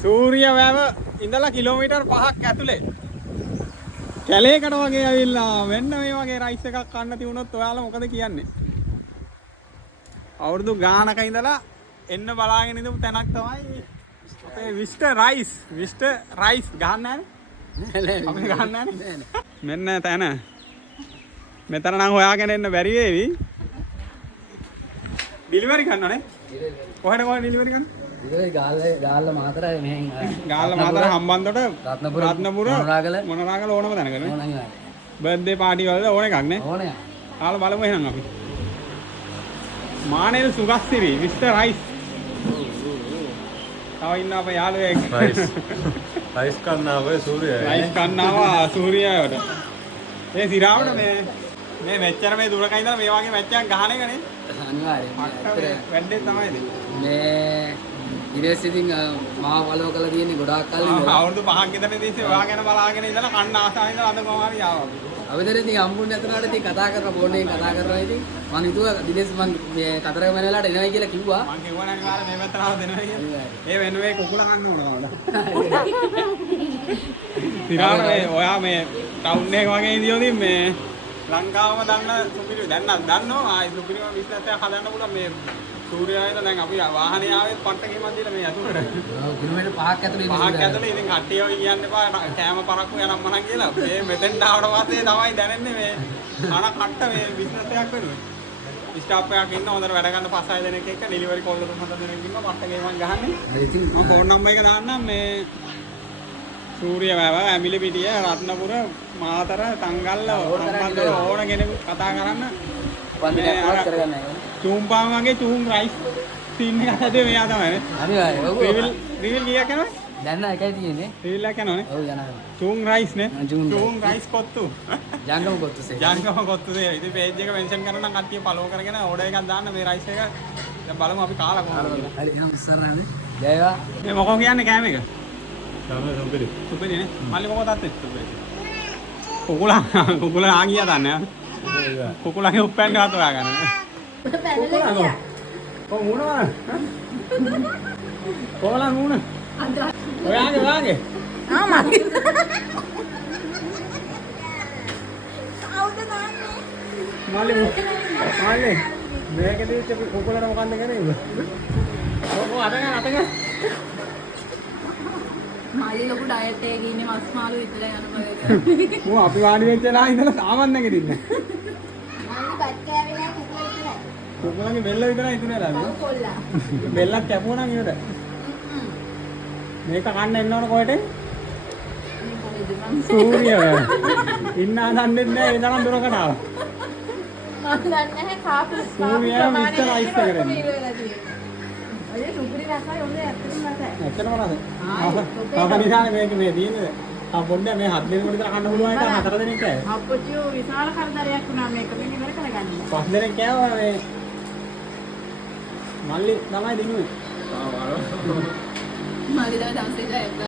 සූරිය වැව ඉඳලා කිලෝමීටර් 5ක් ඇතුලේ කැලේකට වගේ ඇවිල්ලා වෙන්න මේ වගේ රයිස් එකක් කන්න තියුණොත් ඔයාලා මොකද කියන්නේ? අවුරුදු ගානක ඉඳලා එන්න බලාගෙන ඉඳපු තැනක් තමයි අපේ විස්ටර් රයිස් ගහන්න නැහැ අපි ගහන්න නැහැ මෙන්න තැන මෙතන නම් හොයාගෙන එන්න බැරි වේවි ඩිලිවරි කරනවනේ කොහෙද ඩිලිවරි කරන්නේ ගාල්ල මාතරයි මෙහෙන් ගාල්ල මාතර හම්බන්තොට රත්නපුර මොනරාගල ඕනම තැනකනේ බර්ත්ඩේ පාටි වල ඕන එකක් නේ ඕනේ ආලා බලමු එහෙනම් අපි මානෙල් සුගස්සිරි මිස්ටර් රයිස් තව ඉන්න අපේ යාළුවෙක් රයිස් කන්නාව සූර්යයට ඒ සිරාවට මේ මෙච්චර මේ දුරක ඉඳලා මේ වගේ මැච්චක් ගහන එකනේ අනිවාර්යයෙන් වැඩේ තමයි ඉතින් මේ ඉරස් ඉතින් මාව ෆලෝ කරලා තියෙන්නේ ගොඩාක් කල් ඉඳලා අවුරුදු 5ක් ගෙදර ඉඳලා ඔයා ගැන බලාගෙන ඉඳලා කන්න ආසාවෙන් ඉඳලා අද කොහොම හරි ආවා අවුදෙර ඉතින් හම්බුනේ නැතුණාට ඉතින් කතා කරලා ෆෝන් එකෙන් කතා කරනවා ඉතින් මං හිතුවා දිනේස් මං මේ කතරගම වෙනලාට එනවයි කියලා කිව්වා මං කිව්වා නම් කාලේ මේ පැත්තට ආව දෙනවා කියලා ඒ වෙනුවේ කුකුල කන්න ඕනවද තිරාණ මේ ඔයා මේ ටවුන් එක වගේ ඉඳියොත් මේ ලංකාවම දන්න සුපිරි දැන් නම් දන්නවා ආයි සුපිරිම බිස්නස් එකක් හදන්න පුළුවන් මේ සූර්යයාට දැන් අපි වාහනේ ආවෙත් පට්ටකෙම දීලා මේ අතුරට කිලෝමීටර් 5ක් ඇතුලේ ඉන්නේ 5ක් ඇතුලේ ඉතින් කට්ටිය ඔය කියන්න එපා කෑම පරක්කු යනම් මනම් කියලා මේ මෙතෙන් ආවට පස්සේ තමයි දැනෙන්නේ මේ අන කට්ට මේ බිස්නස් එකක් වෙනුවේ ස්ටාෆ් එකක් ඉන්න හොඳට වැඩ ගන්න 5-6 දෙනෙක් එක්ක ඩෙලිවරි කෝල් එකක් හදන්න දෙනෙක් ඉන්නවා පට්ටකේ මම ගහන්නේ ඉතින් මම ෆෝන් නම්බර් එක දාන්නම් මේ සූර්ය වැව ඇමිලි පිටිය රත්නපුර මාතර තංගල්ල හම්බන්තොට ඕන කෙනෙකුට කතා කරන්න වන්දනයක් කරගන්න චූම්පාන් වගේ චූම් රයිස් සීන් එකක් හදේ මෙයා තමයිනේ හරියි රිවිල් ගියා කරනවා දැන් නම් එකයි තියෙන්නේ රිවිල් එක කරනවනේ ඔව් යනවා චූම් රයිස් නේ චූම් රයිස් කොත්තු ජංගම කොත්තුසේ ජංගම කොත්තුසේ ඉතින් පේජ් එක මෙන්ෂන් කරනවා නම් කට්ටිය ෆලෝ කරගෙන ඕඩර් එකක් දාන්න මේ රයිස් එක දැන් බලමු අපි කාලා කොහොමද හරි එහෙනම් ඉස්සරහනේ ජයවා මේ මොකෝ කියන්නේ කෑම එක තමයි සුපිරි නේ මල්ලි මොකෝ තාත්තේ සුපිරි කුකුලා ආගියා දන්නේ කුකුලාගේ උප්පැන්න ගත ඔයා ගන්න කොහොමද කොහොමද මුණ ඔයාගේ වාගේ මගේ මල්ලි මේකදී කුකුලට මොකන්ද කරන්නේ ඔව් අතගෙන මල්ලි ලොකු ඩයට් එකක ඉන්නේ මස් මාළු විතරයි යන බය කරන්නේ. මෝ අපි වාඩි වෙච්ච ලා ඉඳලා සාමන් නැගිටින්නේ. මල්ලි බත් කෑවේ නෑ කුකුල විතරයි. කුකුලගේ බෙල්ල විතරයි ඉතුරුනේ ලා. ඔව් කොල්ලා. බෙල්ලක් කැපුවා නම් ඉවරයි. මේක කන්න එන්න ඕන කොහෙට? සූර්ය ඉන්නා දන්නේ නැහැ ඒ තරම් දුරකට ආවා. මම දන්නේ නැහැ කාපු සූර්ය මිස්ටර් රයිස් කරන්නේ. අය සුපිරි රසයි ඔන්නේ ඇත්තටම රසයි. ඇත්තටම රසයි. ආපනිසානේ මේක මේ තියෙන්නේ. ආ පොඩ්ඩක් මේ 7 දෙනෙකුට විතර කන්න පුළුවන් එක 4 දෙනෙක් කෑවේ. අප්පච්චිෝ විශාල කරදරයක් වුණා මේක මෙන්න ඉවර කරගන්න. 5 දෙනෙක් කෑවා මේ මල්ලි තමයි දිනුවේ. මල්ලි දවස් 6